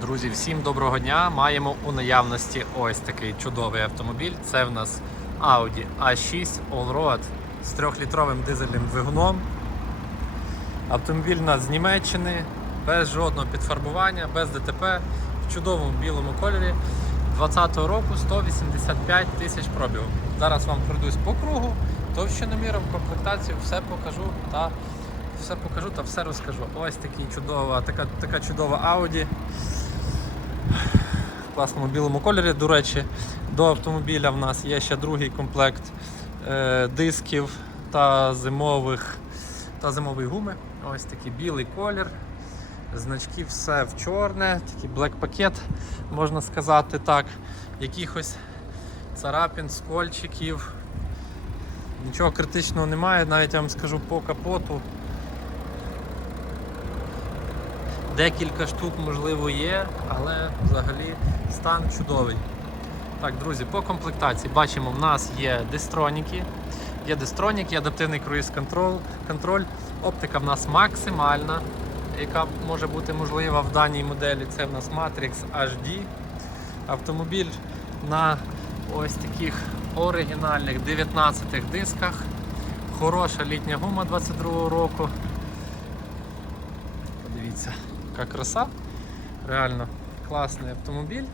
Друзі, всім доброго дня! Маємо у наявності ось такий чудовий автомобіль. Це в нас Audi A6 Allroad з 3-літровим дизельним двигуном. Автомобіль у нас з Німеччини, без жодного підфарбування, без ДТП, в чудовому білому кольорі. 20-го року 185 тисяч пробігу. Зараз вам пройдусь по кругу, товщиноміром, комплектацію, все покажу та все покажу та все розкажу. Ось такий чудова, така, така чудова Audi в класному білому кольорі. До речі, до автомобіля в нас є ще другий комплект е, дисків та зимових та зимової гуми. Ось такий білий колір. Значки все в чорне, такий блек пакет, можна сказати так. Якихось царапін, скольчиків. Нічого критичного немає, навіть я вам скажу по капоту. Декілька штук, можливо, є, але взагалі стан чудовий. Так, друзі, по комплектації бачимо, в нас є дистроніки, є дистронік, є адаптивний круїз контроль, контроль. Оптика в нас максимальна, яка може бути можлива в даній моделі. Це в нас Matrix HD. Автомобіль на ось таких оригінальних 19 дисках. Хороша літня гума 22 року. Подивіться, яка краса. Реально класний автомобіль.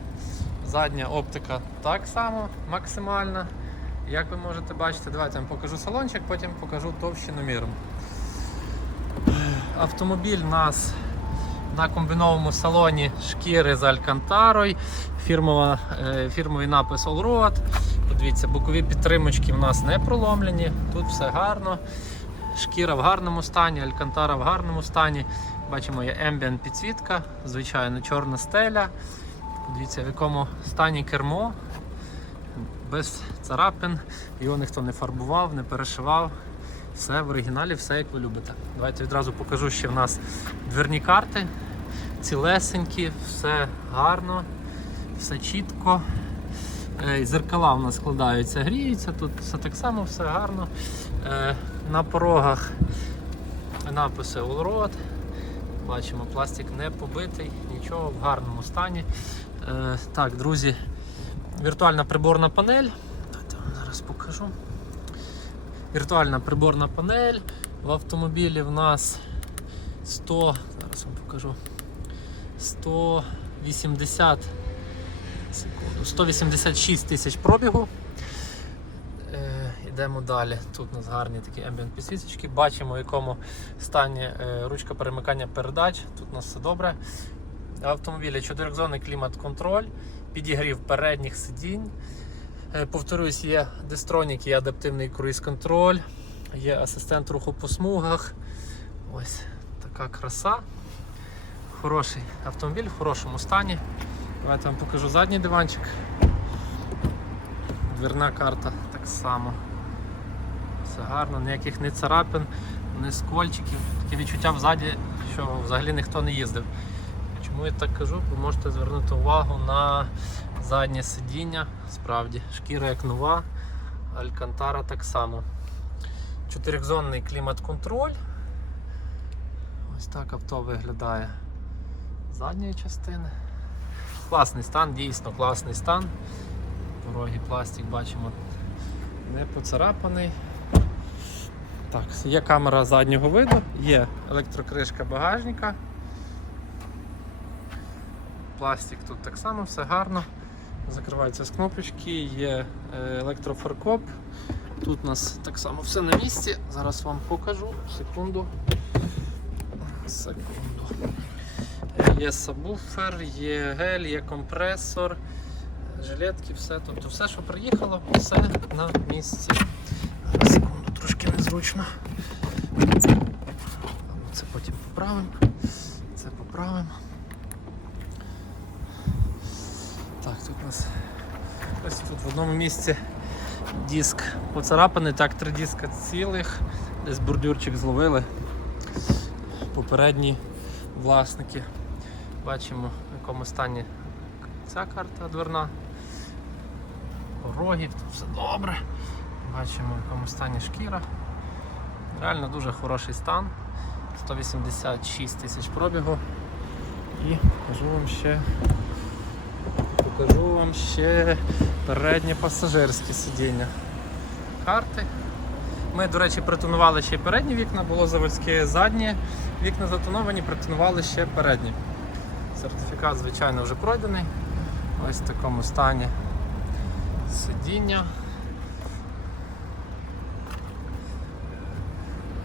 Задня оптика так само максимальна. Як ви можете бачити, давайте я вам покажу салончик, потім покажу товщину міром. Автомобіль у нас на комбінованому салоні шкіри з алькантарою, фірмова, е, фірмовий напис Allroad. Подивіться, бокові підтримочки в нас не проломлені, тут все гарно. Шкіра в гарному стані, алькантара в гарному стані. Бачимо, є ambient підсвітка, звичайно, чорна стеля. Дивіться, в якому стані кермо, без царапин, його ніхто не фарбував, не перешивав. Все в оригіналі, все як ви любите. Давайте відразу покажу, що в нас дверні карти, цілесенькі, все гарно, все чітко. Е, Зеркала у нас складаються, гріються, тут все так само, все гарно. На порогах написи Allroad. Бачимо, пластик не побитий, нічого в гарному стані. Е, так, друзі, віртуальна приборна панель. Давайте вам зараз покажу. Віртуальна приборна панель. В автомобілі в нас 100, зараз вам покажу. 180 секунду, 186 тисяч пробігу. Йдемо далі. Тут у нас гарні такі ambient підсвіточки. Бачимо, в якому стані е, ручка перемикання передач. Тут у нас все добре. Автомобілі 4-зонний клімат-контроль, підігрів передніх сидінь. Е, Повторюсь, є дистронік, є адаптивний круїз-контроль, є асистент руху по смугах. Ось така краса. Хороший автомобіль в хорошому стані. Давайте вам покажу задній диванчик. Дверна карта так само. Все гарно, ніяких не царапин, не скольчиків. Таке відчуття взаді, що взагалі ніхто не їздив. Чому я так кажу? Ви можете звернути увагу на заднє сидіння. Справді, шкіра як нова, алькантара так само. Чотирьохзонний клімат-контроль. Ось так авто виглядає задньої частини. Класний стан, дійсно класний стан. Пороги пластик бачимо не поцарапаний. Так, є камера заднього виду, є електрокришка багажника. Пластик тут так само, все гарно. Закривається з кнопочки, є е, електрофаркоп. Тут у нас так само все на місці. Зараз вам покажу. Секунду. Секунду. Е, Є сабвуфер, є гель, є компресор, жилетки, все. Тобто все, що приїхало, все на місці. Трошки незручно. Це потім поправимо. Це поправимо. Так, тут у нас ось тут в одному місці диск поцарапаний, так, три диска цілих, десь бордюрчик зловили. Попередні власники. Бачимо, в якому стані ця карта дверна. Порогів, тут все добре. Бачимо, в якому стані шкіра. Реально дуже хороший стан. 186 тисяч пробігу. І покажу вам ще. Покажу вам ще переднє пасажирське сидіння. Карти. Ми, до речі, притонували ще передні вікна, було заводське задні. Вікна затоновані, притонували ще передні. Сертифікат, звичайно, вже пройдений. Ось в такому стані сидіння.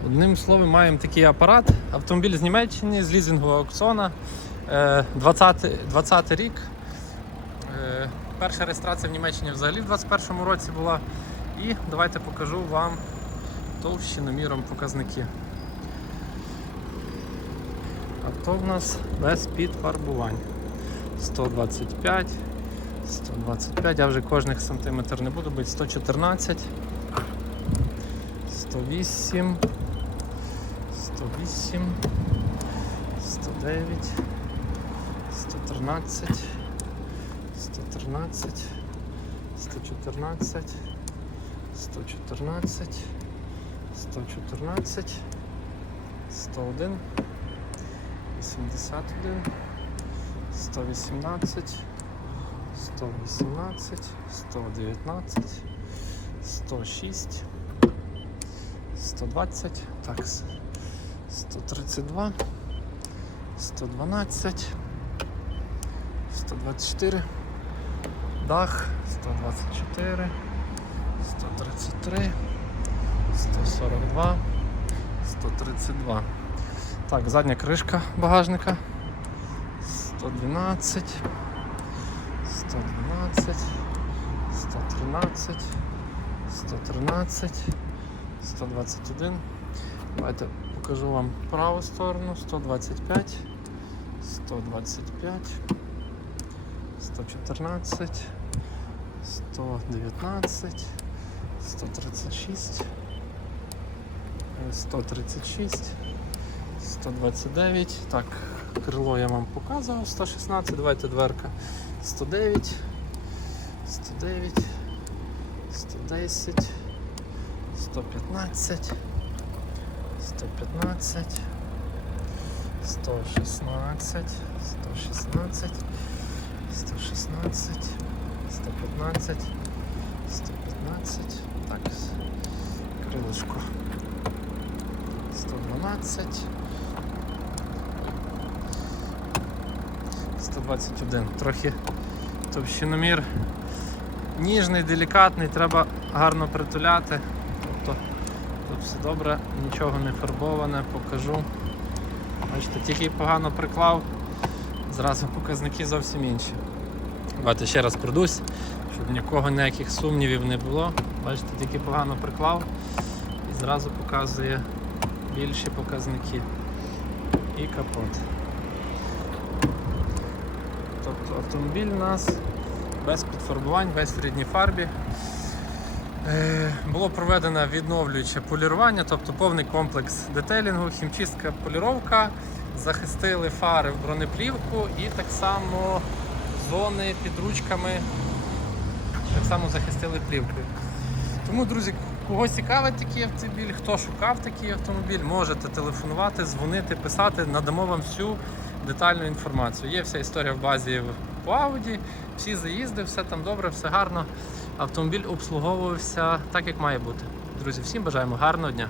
Одним словом, маємо такий апарат. Автомобіль з Німеччини, з лізингового аукціона. Е, 20, 20 рік. Е, Перша реєстрація в Німеччині взагалі в 2021 році була. І давайте покажу вам товщиноміром показники. Авто в нас без підфарбувань. 125, 125, я вже кожних сантиметр не буду бити, 114, 108, 108, 109, 113, 113, 114, 114, 114, 101, 81, 118, 118, 119, 106, 120, так, с- 132, 112, 124, дах, 124, 133, 142, 132. Так, задня кришка багажника. 112, 112, 113, 113, 121. Давайте покажу вам праву сторону. 125, 125, 114, 119, 136, е, 136. 129. Так, крило я вам показував. 116, давайте дверка. 109, 109, 110, 115, 115, 116, 116, 116, 115, 115. Так, крилишко. 112. 121. Трохи товщиномір ніжний, делікатний, треба гарно притуляти. Тут все добре, нічого не фарбоване, покажу. Бачите, тільки погано приклав, зразу показники зовсім інші. Давайте ще раз пройдусь, щоб нікого ніяких сумнівів не було. Бачите, тільки погано приклав і зразу показує більші показники. І капот. Тобто автомобіль у нас без підфарбувань, без в фарбі. Е, Було проведено відновлююче полірування, тобто повний комплекс детейлінгу, хімчистка, поліровка, захистили фари в бронеплівку і так само зони під ручками так само захистили плівкою. Тому, друзі, кого цікавить такий автомобіль, хто шукав такий автомобіль, можете телефонувати, дзвонити, писати, надамо вам всю детальну інформацію. Є вся історія в базі по Audi, всі заїзди, все там добре, все гарно. Автомобіль обслуговувався так, як має бути. Друзі, всім бажаємо гарного дня.